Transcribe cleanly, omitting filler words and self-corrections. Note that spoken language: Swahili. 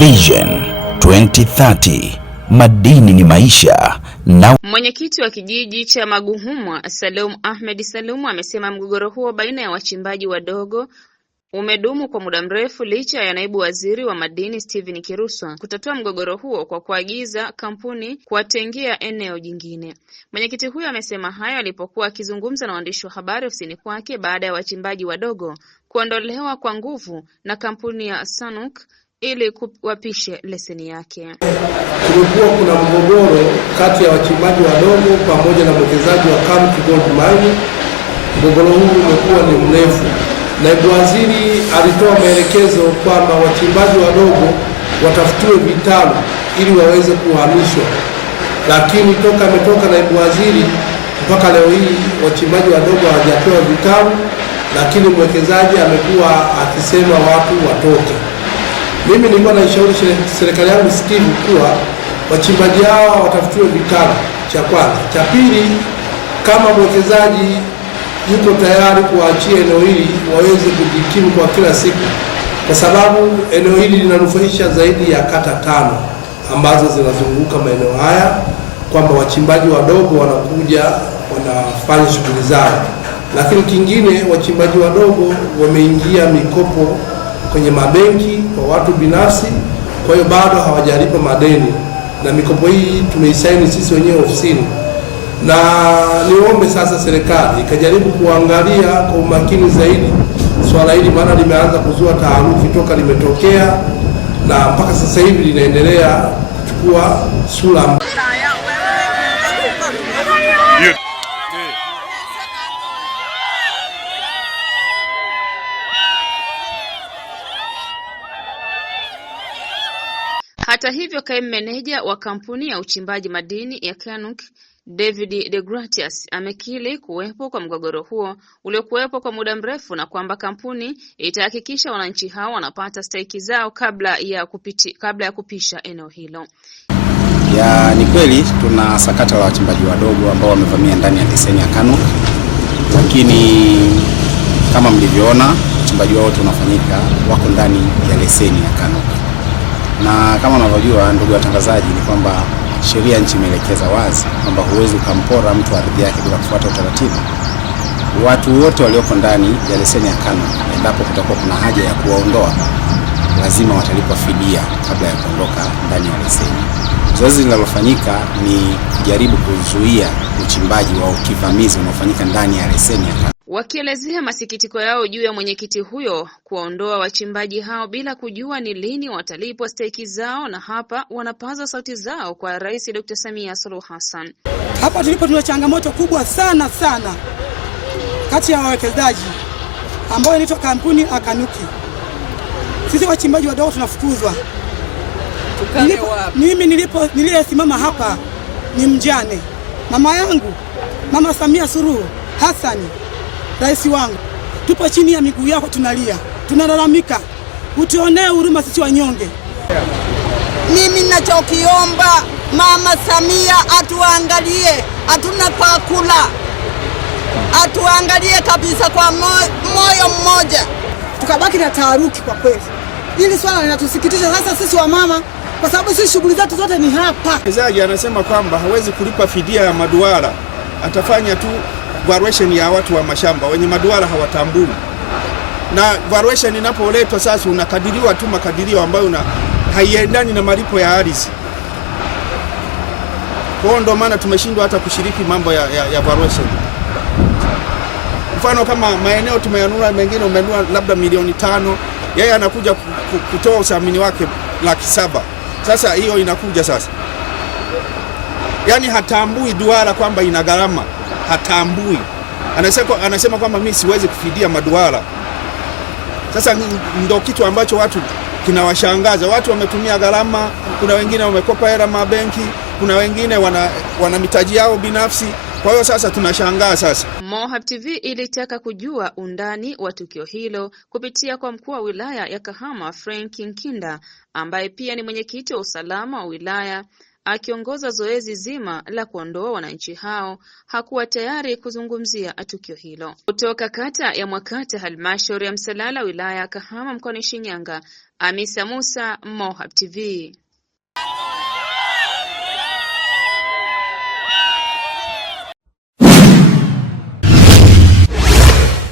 Vision 2030, madini ni maisha. Na mwenyekiti wa kijiji cha Maguhumwa Salum Ahmed Salum amesema mgogoro huo baina ya wachimbaji wadogo umedumu kwa muda mrefu licha ya naibu waziri wa madini Steven Kiruswa kutatua mgogoro huo kwa kuagiza kampuni kuwatengea eneo jingine. Mwenyekiti huyo amesema hayo alipokuwa akizungumza na waandishi wa habari ofisini kwake baada ya wachimbaji wadogo kuondolewa kwa nguvu na kampuni ya Sanuk ili kuwapishe leseni yake. Kulikuwa kuna mgogoro kati ya wachimbaji wadogo pamoja na mwekezaji wa Kanuk Gold Mine. Mgogoro huu umekuwa ni mrefu. Naibu waziri alitoa maelekezo kwamba wachimbaji wadogo watafutiwe vitalu ili waweze kuhamishwa. Lakini toka ametoka naibu waziri mpaka leo hii wachimbaji wadogo hawajapewa vitalu, lakini mwekezaji amekuwa akisema watu watoke. Mimi nilikuwa naishauri serikali yangu sikivu kuwa wachimbaji hawa watafutiwe vitalu, cha kwanza. Cha pili, kama mwekezaji yuko tayari kuachia eneo hili waweze kujikimu kwa kila siku, kwa sababu eneo hili linanufaisha zaidi ya kata 5 ambazo zinazunguka maeneo haya, kwamba wachimbaji wadogo wanakuja wanafanya shughuli zao. Lakini kingine, wachimbaji wadogo wameingia mikopo kwenye mabenki kwa watu binafsi, kwa hiyo bado hawajalipa madeni, na mikopo hii tumeisaini sisi wenyewe ofisini. Na niombe sasa serikali ikajaribu kuangalia kwa umakini zaidi swala hili, maana limeanza kuzua taharuki toka limetokea na mpaka sasa hivi linaendelea kuchukua sura. Hata hivyo, kaimu meneja wa kampuni ya uchimbaji madini ya Kanuk David De Gratias amekiri kuwepo kwa mgogoro huo uliokuwepo kwa muda mrefu na kwamba kampuni itahakikisha wananchi hao wanapata stahiki zao kabla ya kupisha eneo hilo. Ni kweli tuna sakata la wachimbaji wadogo ambao wamevamia ndani ya leseni ya Kanuk, lakini kama mlivyoona uchimbaji wao unafanyika wako ndani ya leseni ya Kanuk. Na kama unavyojua ndugu watangazaji, ni kwamba sheria nchi imeelekeza wazi kwamba huwezi kumpora mtu ardhi yake bila kufuata utaratibu. Watu wote walioko ndani ya leseni ya Kanuk, endapo kutakuwa kuna haja ya kuwaondoa, lazima watalipwa fidia kabla ya kuondoka ndani ya leseni. Zoezi linalofanyika ni kujaribu kuzuia uchimbaji wa kivamizi unaofanyika ndani ya leseni ya Kanuk. Wakielezea masikitiko yao juu ya mwenyekiti huyo kuondoa wachimbaji hao bila kujua ni lini watalipwa stahiki zao, na hapa wanapaza sauti zao kwa Rais Dr. Samia Suluhu Hassan. Hapa tulipo tuna changamoto kubwa sana kati ya wawekezaji ambao inaitwa kampuni Akanuki. Sisi wachimbaji wadogo tunafukuzwa. Mimi niliyesimama hapa ni mjane. Mama yangu, Mama Samia Suluhu Hassan, rais wangu, tupo chini ya miguu yako, tunalia, tunalalamika, utuonee huruma sisi wanyonge. Mimi ninachokiomba Mama Samia atuangalie, hatuna pa kula, atuangalie kabisa kwa moyo mmoja. Tukabaki na taharuki kwa kweli. Hili swala linatusikitisha sasa sisi wa mama, kwa sababu sisi shughuli zetu zote ni hapa. Mwekezaji anasema kwamba hawezi kulipa fidia ya maduara, atafanya tu valuation ya watu wa mashamba, wenye maduara hawatambui. Na valuation inapoletwa sasa unakadiriwa tu makadirio ambayo haiendani na malipo ya ardhi. Kwa ndo maana tumeshindwa hata kushiriki mambo ya valuation. Mfano kama maeneo tumeyanunua, mengine umenunua labda milioni 5, yeye anakuja kutoa uthamini wake 700,000. Sasa hiyo inakuja sasa. Yaani hatambui duara kwamba ina gharama, hatambui. Anasema kwamba mimi siwezi kufidia maduara. Sasa ndio kitu ambacho watu kinawashangaza. Watu wametumia gharama, kuna wengine wamekopa hela mabenki, kuna wengine wana mitaji yao binafsi. Kwa hiyo sasa tunashangaa sasa. Mohab TV ilitaka kujua undani wa tukio hilo kupitia kwa mkuu wa wilaya ya Kahama Frank Nkinda, ambaye pia ni mwenyekiti wa usalama wa wilaya, akiongoza zoezi zima la kuondoa wananchi hao, hakuwa tayari kuzungumzia tukio hilo. Kutoka kata ya Mwakata, halmashauri ya Msalala, wilaya ya Kahama, mkoani Shinyanga, Hamisa Musa, Mohab TV.